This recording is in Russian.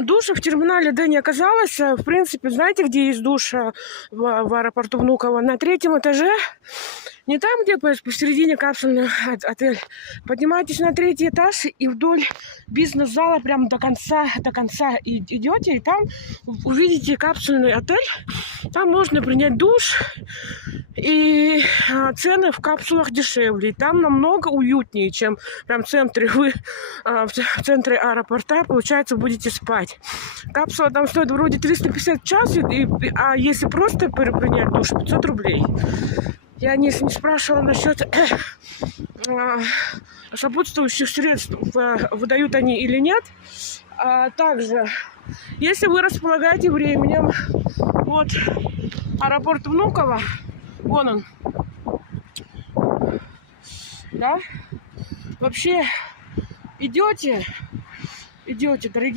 душа в терминале Д не оказалась. В принципе, знаете, где есть душ в аэропорту Внуково? На 3-м этаже. Не там, где посередине капсульный отель. Поднимаетесь на 3-й этаж и вдоль бизнес-зала прям до конца идете. И там увидите капсульный отель. Там можно принять душ. И цены в капсулах дешевле. И там намного уютнее, чем прям в центре. Вы в центре аэропорта, получается, будете спать. Капсула там стоит вроде 350 в час. А если просто принять душ, 500 рублей. Я не спрашивала насчет сопутствующих средств, выдают они или нет. А также, если вы располагаете временем, вот аэропорт Внуково, вон он, да, вообще идете, дорогие.